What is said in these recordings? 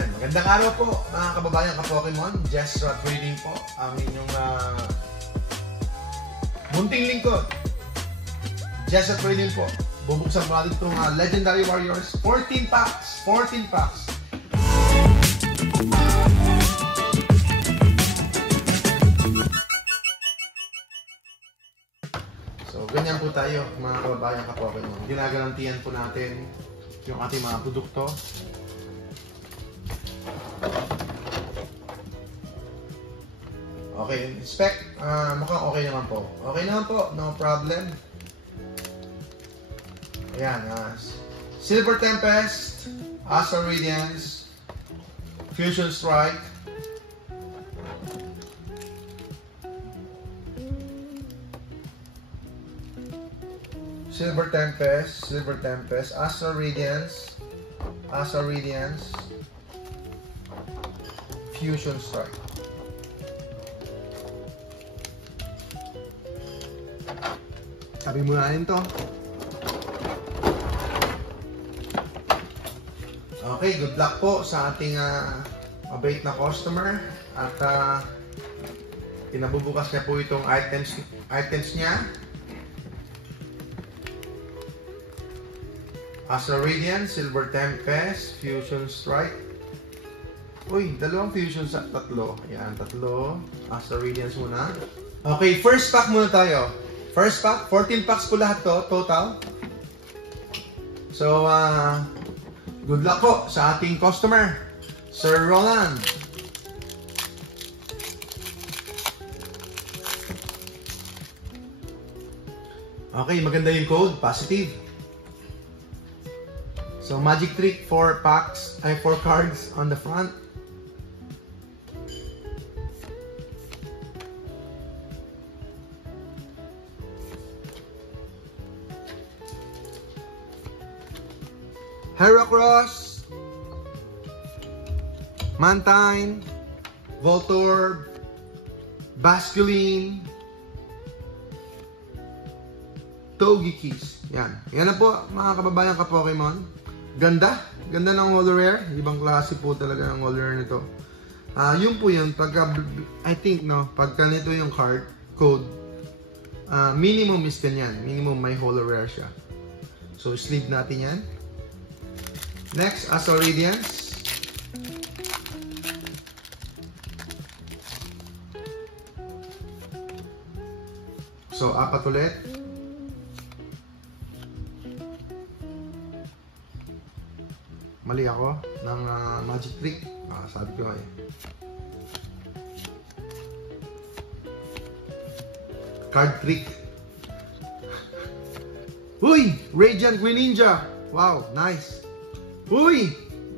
Ayan, magandang araw po mga kababayan ka-Pokemon. Jesra Trading po, ang inyong munting lingkod. Jesra Trading po. Bubuksan po natin itong Legendary Warriors. 14 packs. 14 packs. So, ganyan po tayo mga kababayan ka-Pokemon. Ginagarantiyan po natin yung ating mga produkto. Okay, inspect. Mukhang okay naman po. Okay naman po, no problem. Ayan, Silver Tempest, Astral Radiance, Fusion Strike, Silver Tempest, Astral Radiance, Fusion Strike. Sabi muna natin to. Okay, good luck po sa ating mabait na customer. At pinabubukas niya po itong items niya. Astral Radiance, Silver Tempest, Fusion Strike. Uy, dalawang Fusion sa tatlo. Ayan, tatlo. Astral Radiance muna. Okay, first pack muna tayo. First pack, 14 packs po lahat to, total. So, good luck po sa ating customer, Sir Roland. Okay, maganda yung code, positive. So, magic trick, 4 packs, 4 cards on the front. Heracross, Mantine, Voltorb, Basculine, Togekiss. Yan. Yan na po mga kababayan ka-Pokemon. Ganda. Ganda ng Holo Rare. Ibang klase po talaga ng Holo Rare nito. Yun po yun. Pagka, I think, no, pagka nito yung card, code, minimum is ganyan. Minimum may Holo Rare siya. So, sleeve natin yan. Next, Astral Radiance. So, apat ulit. Mali ako ng magic trick. Sabi ko eh. Card trick. Uy! Radiant Greninja! Wow, nice! Uy!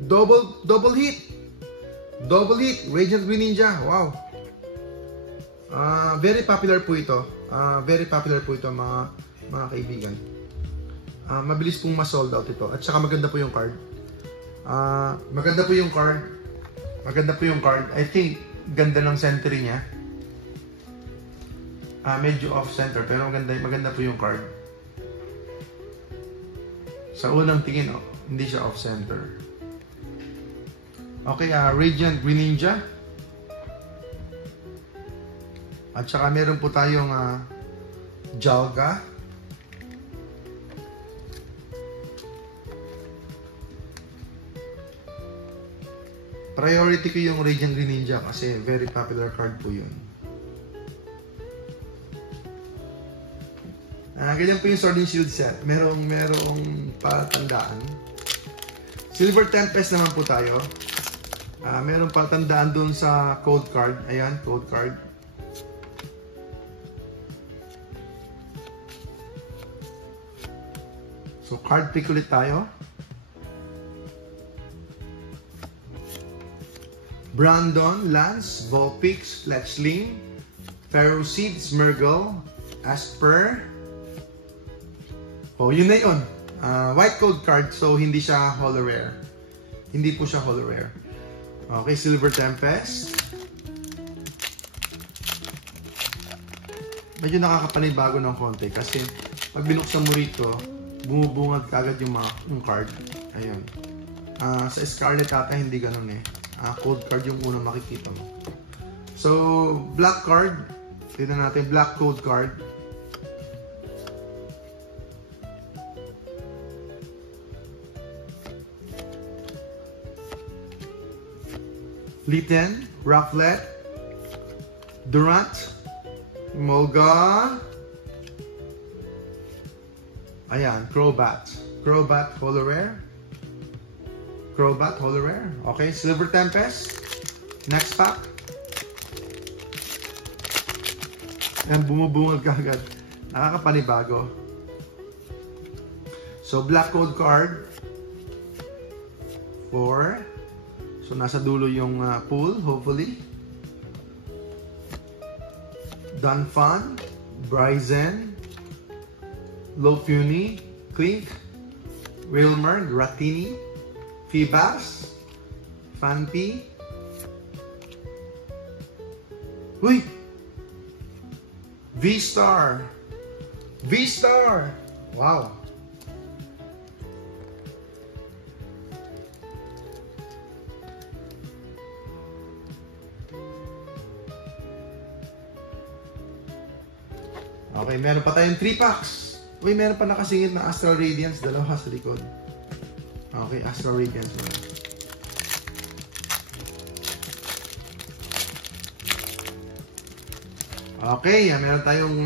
Double hit! Double hit! Radiant Greninja! Wow! Very popular po ito. Very popular po ito mga kaibigan. Mabilis pong ma-sold out ito. At saka maganda po yung card. Maganda po yung card. Maganda po yung card. I think ganda ng center niya. Medyo off center pero maganda po yung card. Sa unang tingin, hindi siya off center. Okay, Radiant Greninja. At saka meron po tayong Jalga. Priority ko yung Radiant Greninja kasi very popular card po yun. Ganyan po yung Sword and Shield set. Merong palatandaan. Silver Tempest naman po tayo. Merong palatandaan dun sa code card. Ayan, code card. So, card pick ulit tayo. Brandon, Lance, Vulpix, Fletchling, Ferroseed, Smeargle, Asper. Oh, yun na yun. White code card, so hindi siya Holo Rare. Hindi po siya Holo Rare. Okay, Silver Tempest. Medyo nakakapanibago ng konti kasi pag binuksan mo rito, bumubungad kagad yung card. Ayun. Sa Scarlet ata hindi ganun eh. Cold card yung unang makikita mo. So, black card. Tignan natin, black cold card. Litten, Rufflet, Durant, Moga. Ayan, Crobat. Crobat Holo Rare. Crobat Holo Rare. Okay, Silver Tempest. Next pack. Ayan, bumubungad kagad. Nakakapanibago. So, black code card. 4. So, nasa dulo yung pool, hopefully. Dunfun, Bryzen, Lofuni, Klink, Wilmer, Gratini, Feebas, Fanpi. Uy! V-Star! V-Star! Wow! Okay, meron pa tayong 3 packs. Uy, meron pa nakasingit na Astral Radiance. Dalawa sa likod. Okay, Astral Radiance muna. Okay, meron tayong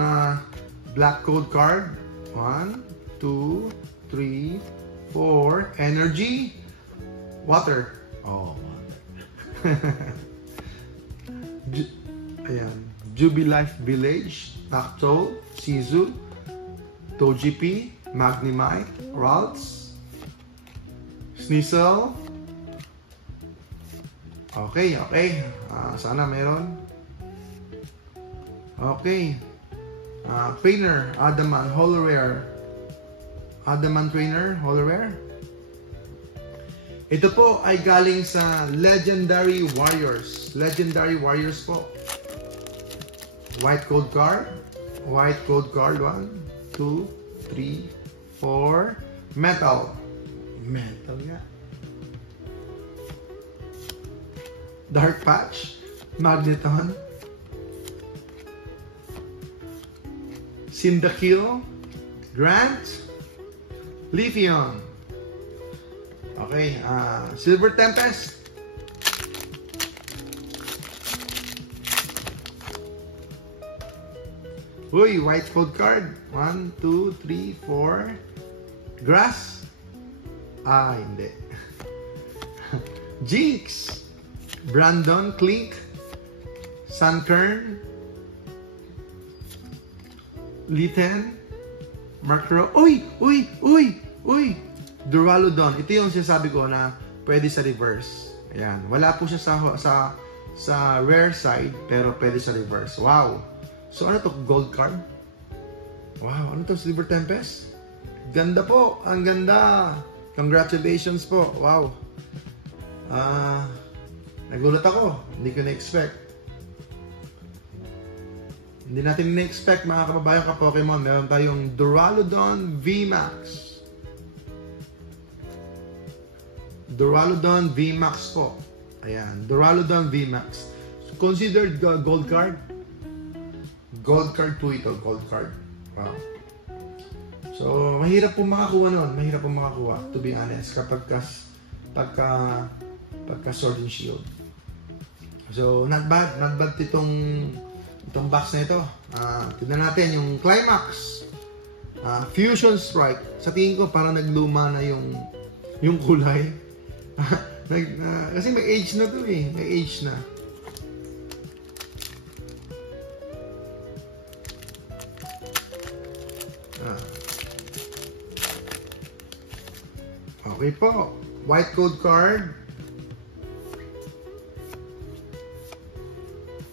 black code card. 1, 2, 3, 4. Energy. Water. Oh, water. Ayan. Jubilife Village. Tactol. Sizu. Togepi. Magnemite. Ralts. Sneasel. Okay, okay. Sana meron. Okay. Trainer. Adamant. Holo Rare. Adamant Trainer. Holo Rare. Ito po ay galing sa Legendary Warriors. Legendary Warriors po. White code card. White code card. 1, 2, 3, 4. Metal. Metal nga. Dark Patch. Magneton. Cyndaquil. Grant. Leafeon. Okay. Silver Tempest. Uy, white code card. 1, 2, 3, 4. Grass. Hindi. Jinx. Brandon, Klink. Sunkern. Litten. Markro. Uy! Duraludon. Ito yung sinasabi ko na pwede sa reverse. Ayan. Wala po siya sa rare side, pero pwede sa reverse. Wow! So, ano to? Gold card? Wow, ano to? Silver Tempest? Ganda po! Ang ganda! Congratulations po! Wow! Nagulat ako. Hindi ko na-expect. Hindi natin na-expect, mga kababayan ka-Pokemon. Meron tayong Duraludon VMAX. Duraludon VMAX po. Ayan. Duraludon VMAX. Considered gold card? Gold card po ito, gold card. Wow. So, mahirap po makakuha nun. Mahirap po makakuha, to be honest, pagka Sword and Shield. So, not bad itong box na ito. Tignan natin yung Climax. Fusion Strike. Sa tingin ko, parang nagluma na yung kulay. Kasi may age na to eh. May age na. Okay po. White code card.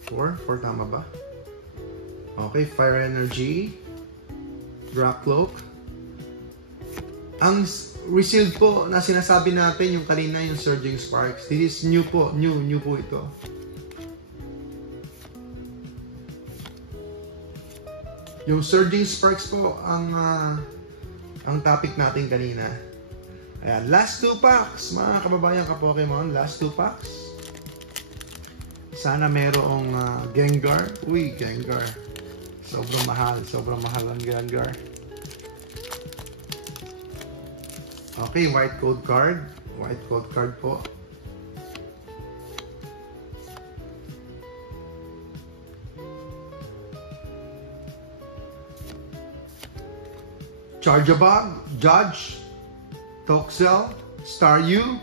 4 tama ba? Okay, Fire Energy. Drakloak. Ang resealed po na sinasabi natin yung kanina, yung Surging Sparks. This is new po. New po ito. Yung Surging Sparks po ang topic natin kanina. Ayan, last 2 packs, mga kababayan ka-Pokemon. Last 2 packs. Sana merong Gengar. Uy, Gengar. Sobrang mahal. Sobrang mahal ang Gengar. Okay, white code card. White code card po. Charjabug, Judge, Toxel, Staryu,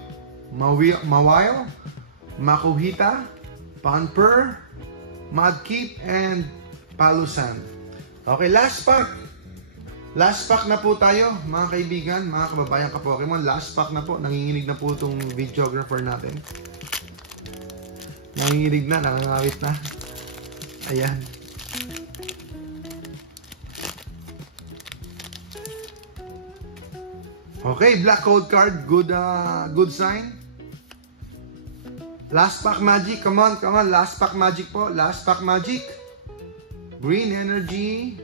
Mawile, Makuhita, Panper, Mudkip, and Palusan. Okay, last pack. Last pack na po tayo, mga kaibigan, mga kababayan ka-Pokemon. Last pack na po. Nanginginig na po itong videographer natin. Nanginginig na, nakangawit na. Ayan. Okay, black code card, good sign. Last pack magic, come on, last pack magic po, last pack magic. Green energy,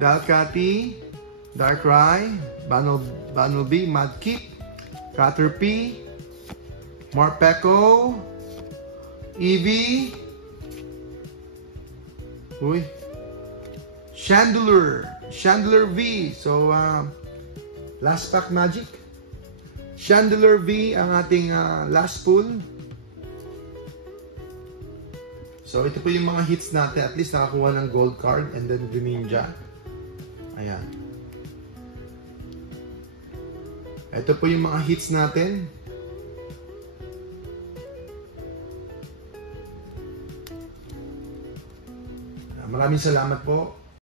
Dalcati, Darkrai, Bunnelby, Mudkip, Caterpie, Morpeko, Eevee, Chandelure V. So, last pack magic. Chandelure V ang ating last pull. So, ito po yung mga hits natin. At least nakakuha ng gold card and then Greninja. Ayan. Ito po yung mga hits natin. Maraming salamat po.